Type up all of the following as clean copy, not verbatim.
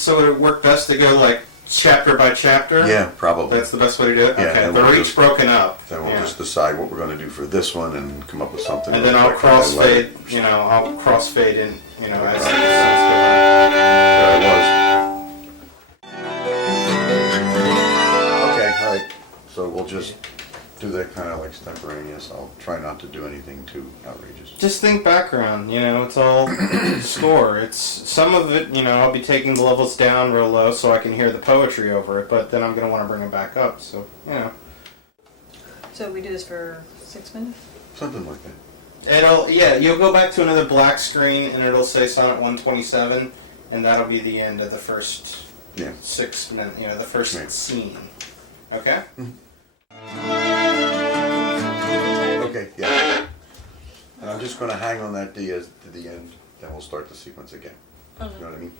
So would it work best to go like chapter by chapter? Yeah, probably. That's the best way to do it? Yeah, okay, and they're we'll each broken up. Then we'll just decide what we're going to do for this one and come up with something. And then I'll crossfade, you know, I'll crossfade in, you know, as the songs go by. Okay, all right. So we'll just do that kind of like extemporaneous. I'll try not to do anything too outrageous. Just think background, you know, it's all score. It's some of it, you know, I'll be taking the levels down real low so I can hear the poetry over it, but then I'm going to want to bring it back up, so, you know. So we do this for 6 minutes? Something like that. Yeah, you'll go back to another black screen and it'll say Sonnet 127, and that'll be the end of the first 6 minutes, you know, the first scene. Okay? Okay, yeah. And I'm just going to hang on that D to the end, then we'll start the sequence again. You know what I mean?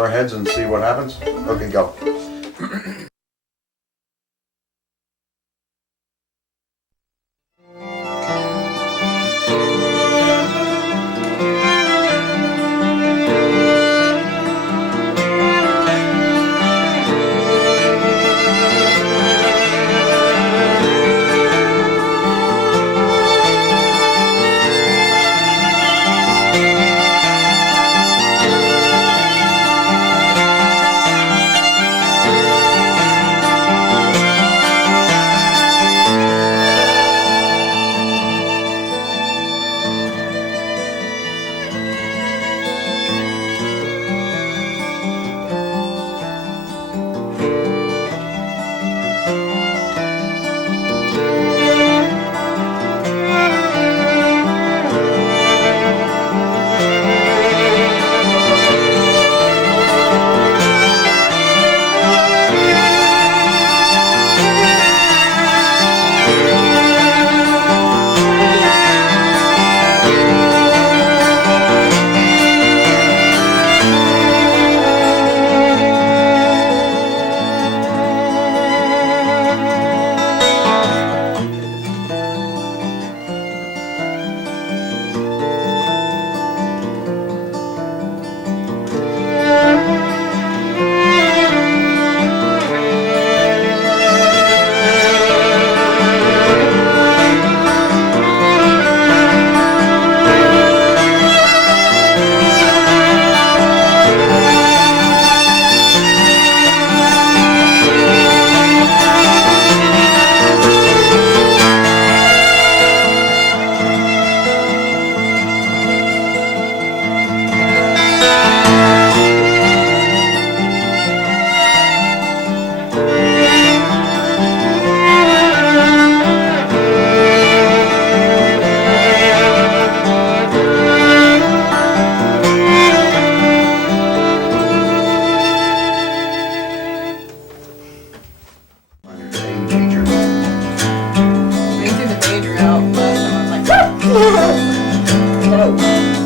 our heads and see what happens? Okay, go.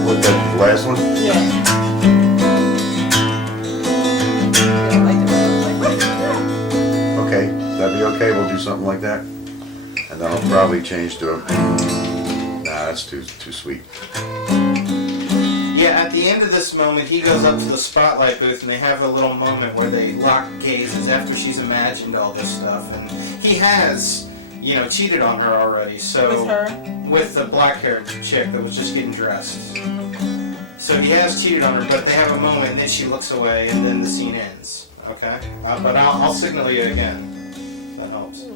What, that last one? Yeah. Okay, that'd be okay, we'll do something like that. And then I'll probably change to a, nah, that's too sweet. Yeah, at the end of this moment, he goes up to the spotlight booth and they have a little moment where they lock gazes after she's imagined all this stuff. And he has, you know, cheated on her already. So With her? With the black-haired chick that was just getting dressed. So he has cheated on her, but they have a moment and then she looks away and then the scene ends. Okay? But I'll signal you again. That helps.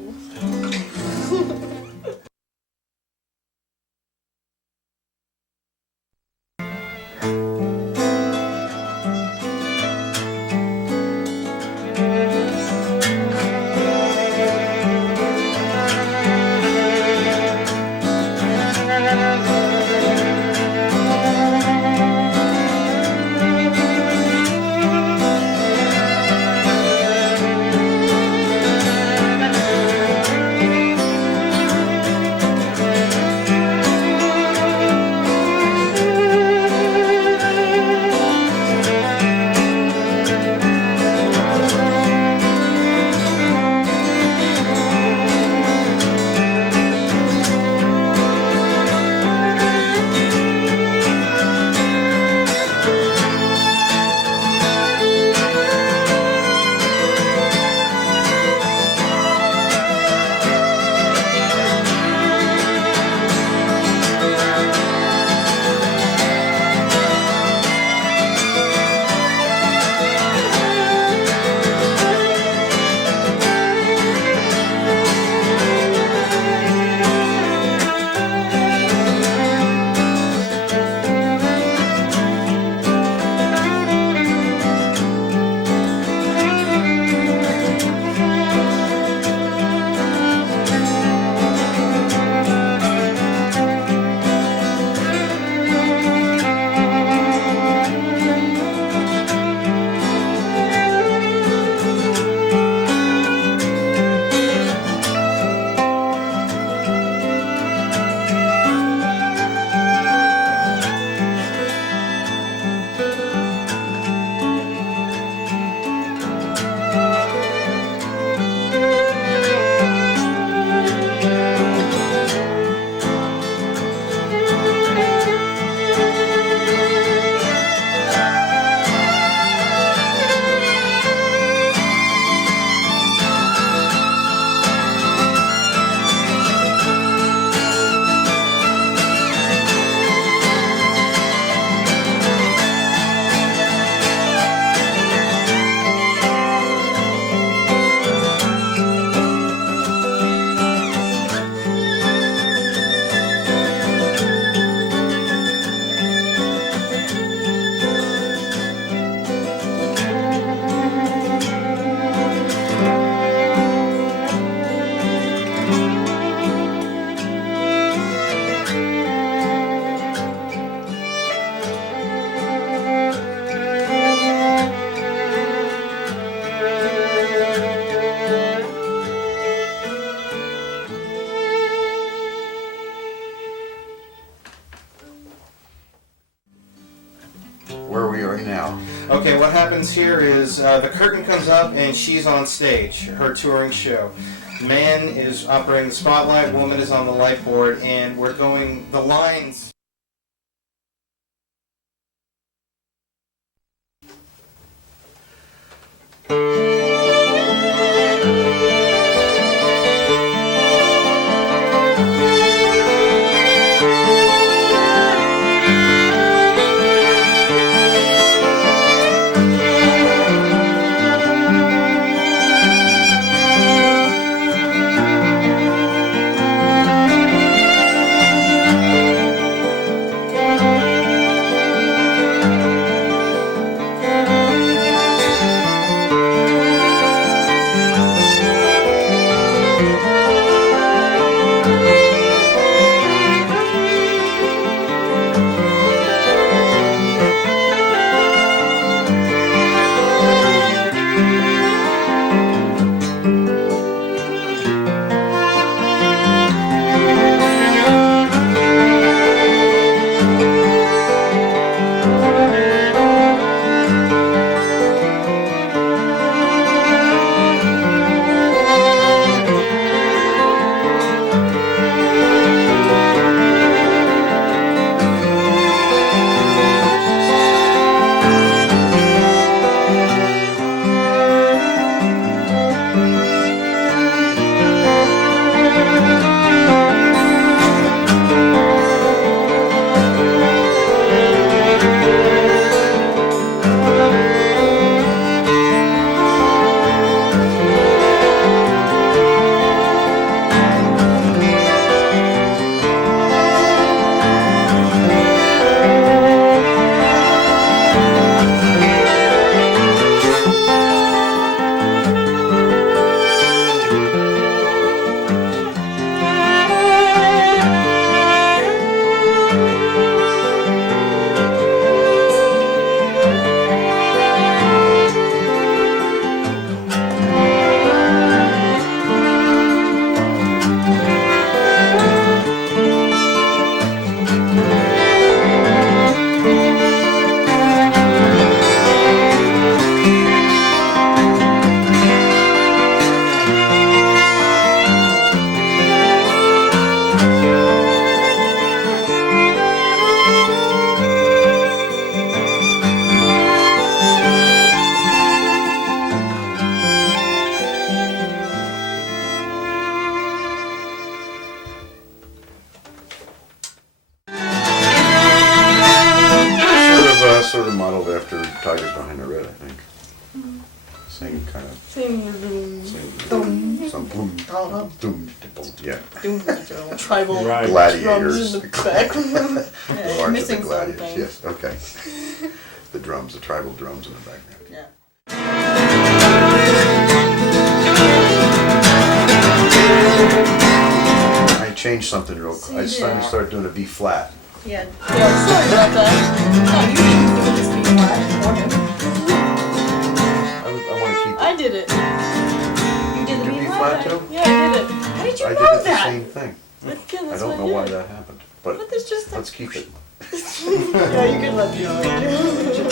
starting now. Okay, what happens here is the curtain comes up and she's on stage, her touring show. Man is operating the spotlight, woman is on the light board, and we're going, the lines. Sort of modeled after Tigers Behind the Red, I think. Same kind of. Same Some boom, doom, boom, yeah. tribal Gladiators. drums in the background. March of missing the Gladiators, something. yes, okay. The drums, the tribal drums in the background. Yeah. I changed something real quick. I decided to start doing a B flat. Yeah. Yeah, sorry about that. No, you didn't do this being flat for him. I want to keep it. I did it. You did the Did B B flat? flat too? Yeah, I did it. How did you I know did it the that? same thing. But again, I that's don't what know why did. that happened, but But there's just let's keep it. Yeah, you can let me know.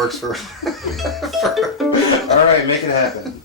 works for. All right, make it happen.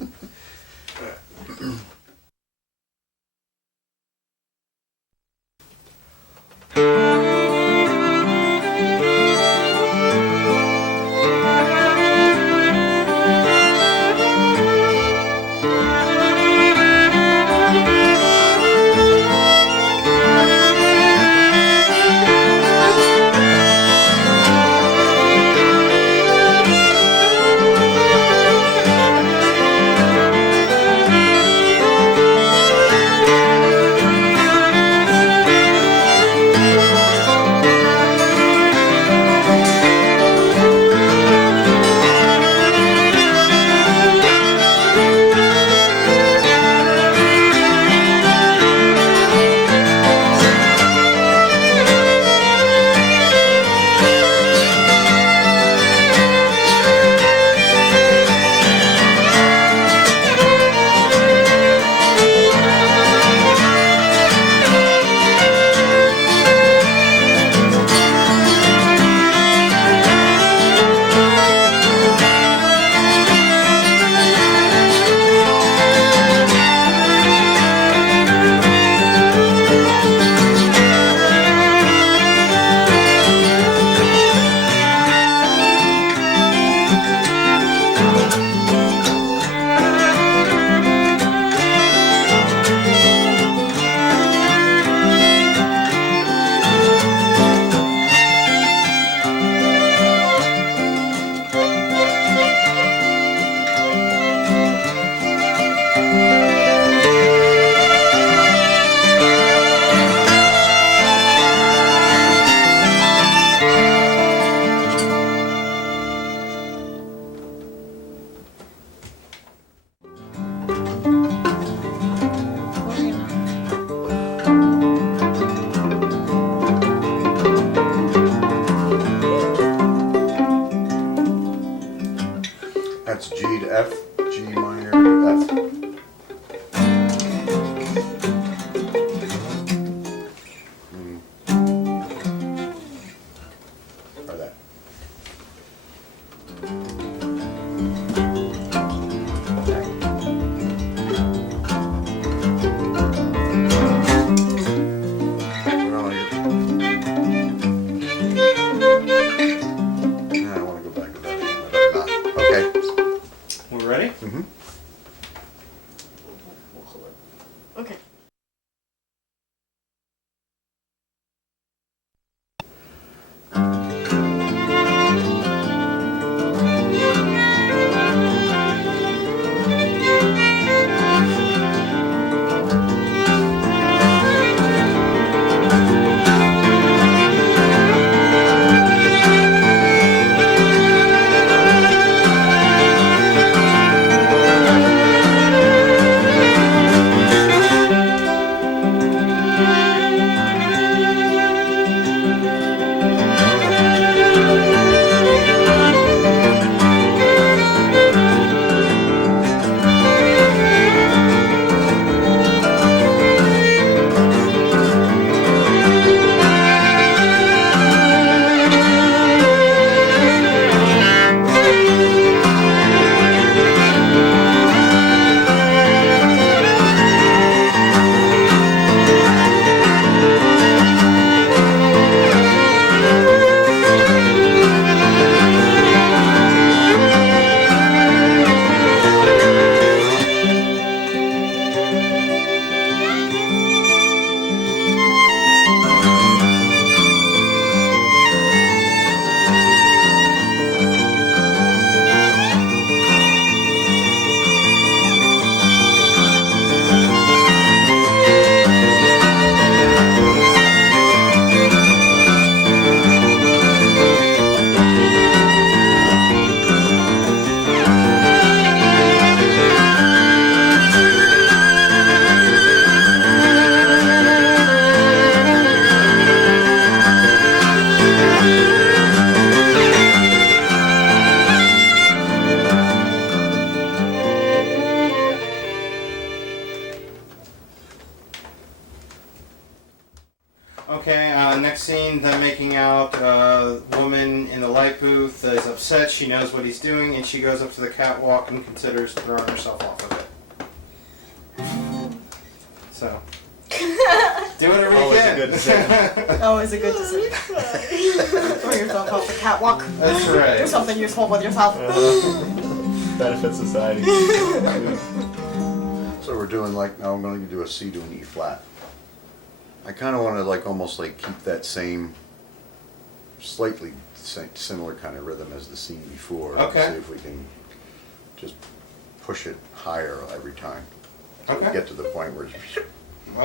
scene, them making out. Woman in the light booth is upset. She knows what he's doing, and she goes up to the catwalk and considers throwing herself off of it. So, do whatever you Always a can. good decision. Always a good decision. Throw yourself off the catwalk. That's right. Do something useful with yourself. Benefit society. So we're doing like, now I'm going to do a C to an E flat. I kind of want to like almost like keep that same, slightly similar kind of rhythm as the scene before. Okay. And see if we can just push it higher every time. Till we Okay. get to the point where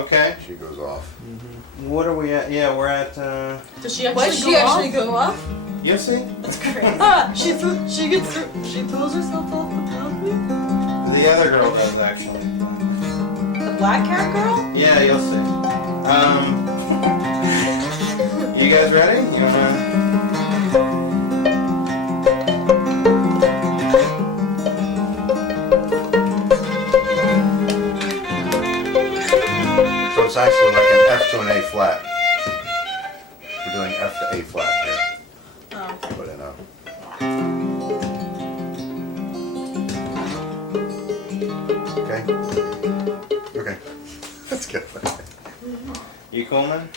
Okay. she goes off. What are we at? Yeah, we're at, Does she Why actually did go she actually off? go off? you see? That's crazy. She throws herself off the balcony? The other girl does, actually. The black hair girl? Yeah, you'll see. You guys ready? You wanna... So it's actually like an F to an A flat. We're doing F to A flat here. Oh. But in a... Okay? Okay. Let's go. You cool, man?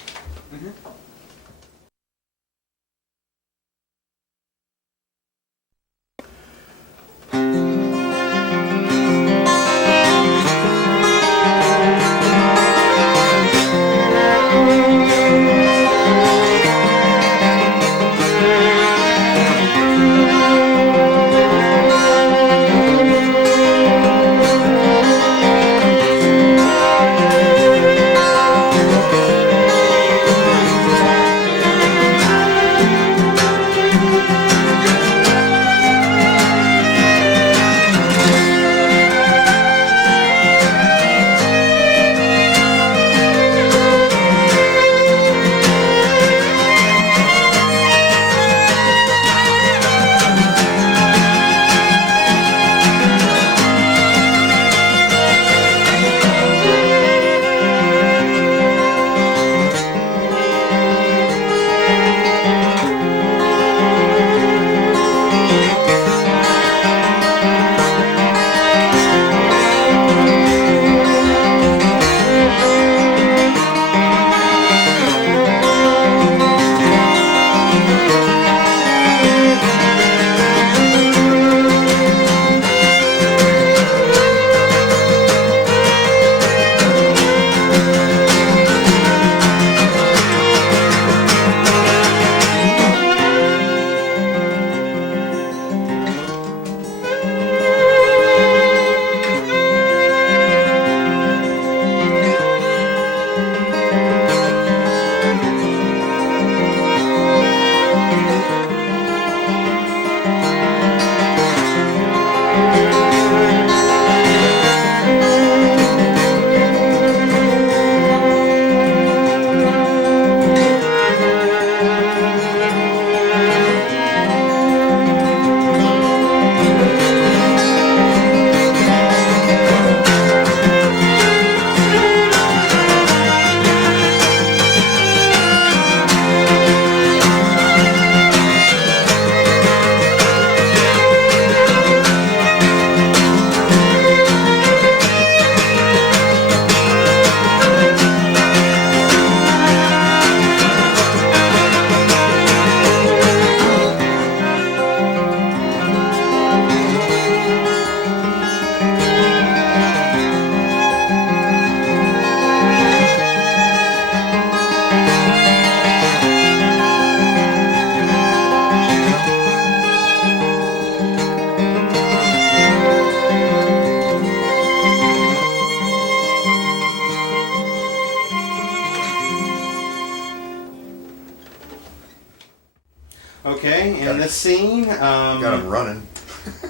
Okay, in this scene, Got him running.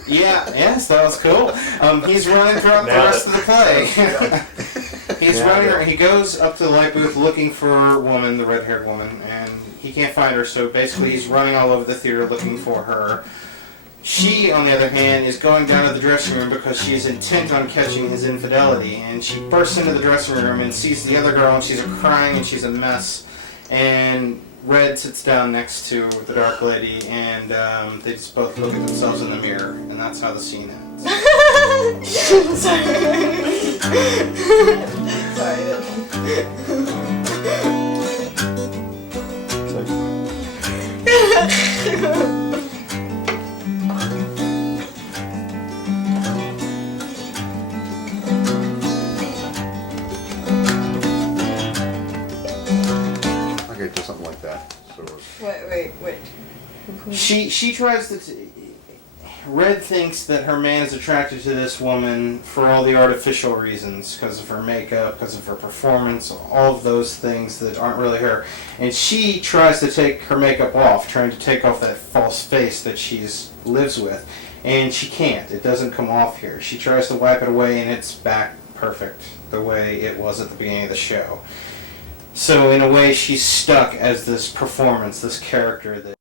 yeah, yes, that was cool. He's running throughout the Nailed rest it. of the play. He's Nailed running. it. He goes up to the light booth looking for a woman, the red-haired woman, and he can't find her. So basically, he's running all over the theater looking for her. She, on the other hand, is going down to the dressing room because she's intent on catching his infidelity. And she bursts into the dressing room and sees the other girl, and she's crying and she's a mess. And Red sits down next to the Dark Lady, and they just both look at themselves in the mirror, and that's how the scene ends. Okay, do something like that. Sort of. Wait. She tries to. Red thinks that her man is attracted to this woman for all the artificial reasons, because of her makeup, because of her performance, all of those things that aren't really her. And she tries to take her makeup off, trying to take off that false face that she lives with. And she can't. It doesn't come off here. She tries to wipe it away, and it's back perfect the way it was at the beginning of the show. So in a way, she's stuck as this performance, this character that.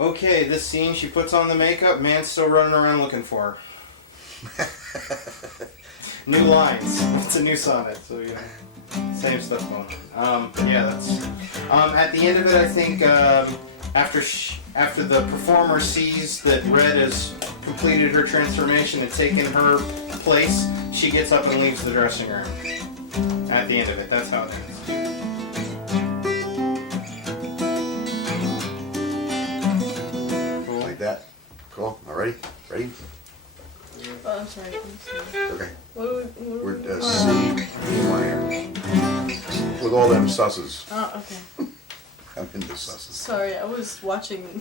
Okay, this scene, she puts on the makeup, man's still running around looking for her. New lines. It's a new sonnet, so yeah. Same stuff going on. But yeah, that's... at the end of it, I think, after the performer sees that Red has completed her transformation and taken her place, she gets up and leaves the dressing room. At the end of it, that's how it ends. That. Cool. All righty. Ready? Oh, I'm sorry. Okay. What C minor. With all them susses. Oh, okay. I'm into susses. Sorry, I was watching.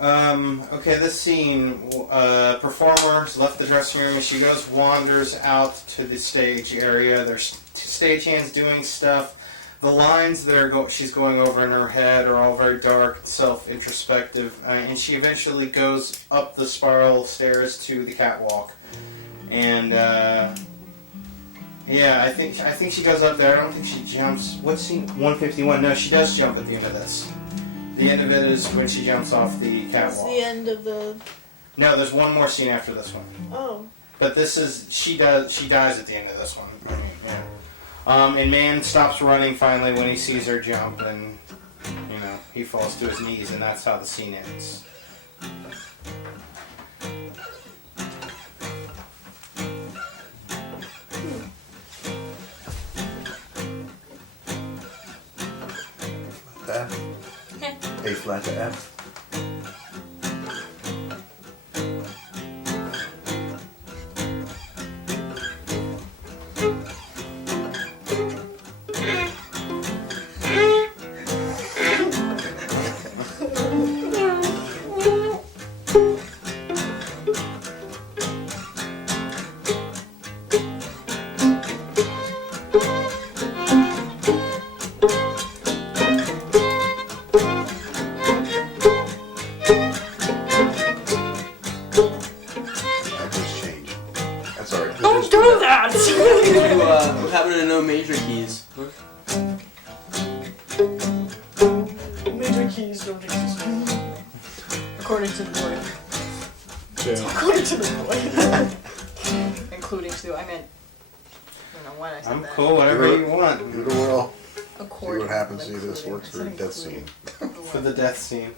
Okay, this scene, performers left the dressing room and she wanders out to the stage area. There's stagehands doing stuff. The lines that she's going over in her head are all very dark, self-introspective, and she eventually goes up the spiral stairs to the catwalk. And, yeah, I think she goes up there. I don't think she jumps. What scene? 151. No, she does jump at the end of this. The end of it is when she jumps off the That's catwalk. the end of the. No, there's one more scene after this one. Oh. But this is she dies at the end of this one. I mean, yeah. And man stops running finally when he sees her jump, and he falls to his knees, and that's how the scene ends. F. A flat to F. Don't do that! You happen to know major keys? Major keys don't exist. According to the boy. Yeah. According to the boy. Including to, I meant, I don't know why I said I'm that. cool, whatever you want. Give it a whirl. See According, what happens. not See if this including. works for a It's not death scene. including. For the death scene.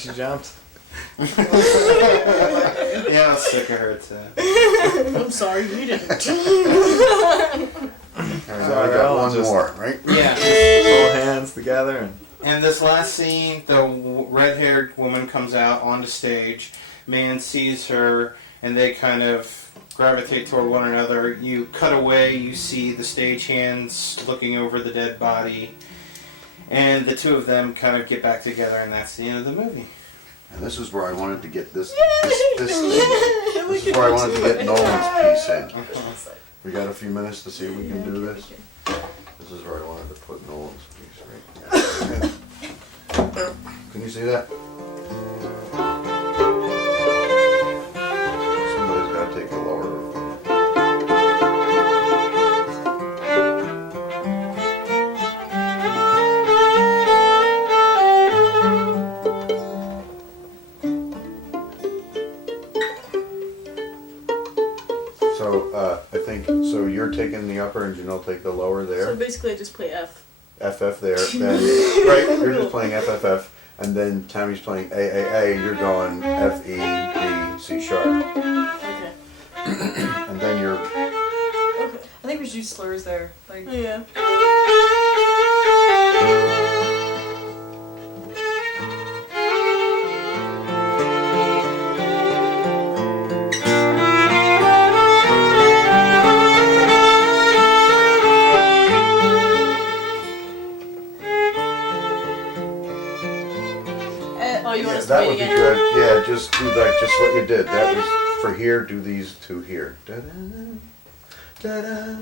she jumped. Yeah, I was sick of her too. I'm sorry, you didn't. Alright, now I got one just- more, right? Yeah. Hold hands together and And this last scene, the red-haired woman comes out onto stage. Man sees her, and they kind of gravitate toward one another. You cut away, you see the stagehands looking over the dead body, and the two of them kind of get back together, and that's the end of the movie. And this is where I wanted to get this thing. Look This at is where I wanted to get you. Nolan's piece in. We got a few minutes to see if we can do this. This is where I wanted to put Nolan's piece right. Can you see that? Somebody's got to take the lower. So I think so. You're taking the upper, and Janelle take the lower So there. basically, I just play F. FF there. Then right, you're just playing FFF, and then Tammy's playing AAA. You're going F E D C sharp, Okay. and then you're. Okay. I think we should use slurs there. Like, Yeah. Oh, you want us to That wait would be again? good. Yeah, just do like just what you did. That was for here. Do these two here. Da-da, da-da,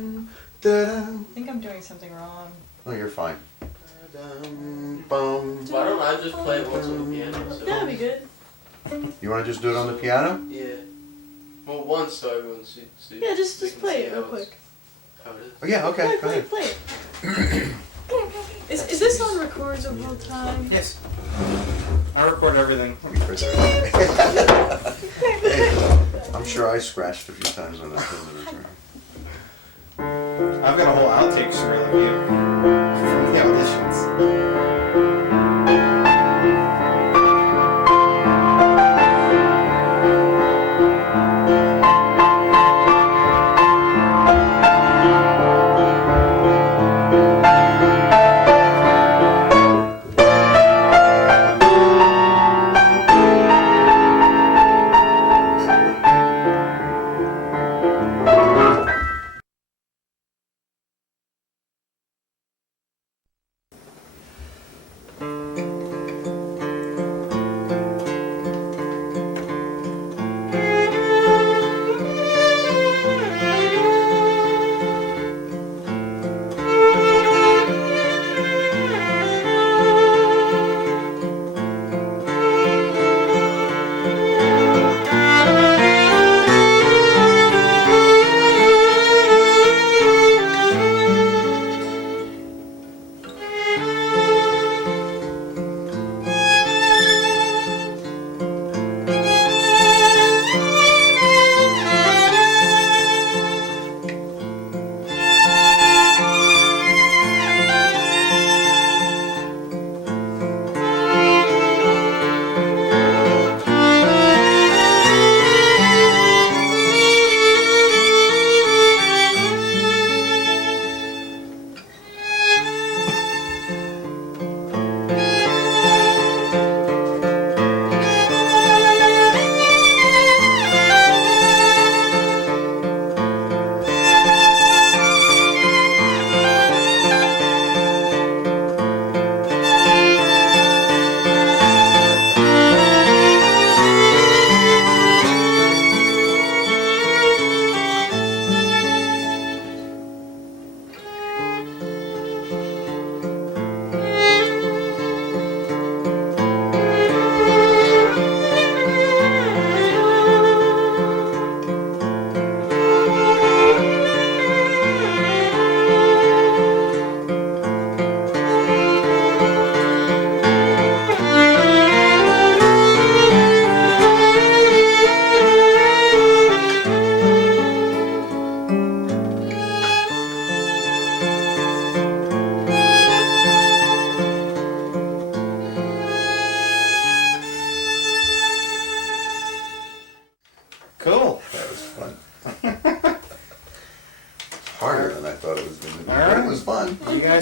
da-da. I think I'm doing something wrong. Oh, you're fine. Da-dum, bum. Why don't I just play it once on the piano? So. That'd be good. You want to just do it on the piano? Yeah. Well, once so everyone see. Yeah, just they can play see it real how it's- quick. How it is. Oh yeah. Okay. Go Play, ahead. play it. Is this on record the whole time? Yes. I record everything. I'm sure I scratched a few times on that thing. I've got a whole outtakes reel of you from the auditions.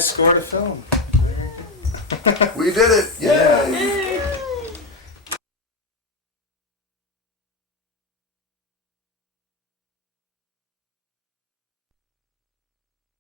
scored a film. We did it! Yay! Yay!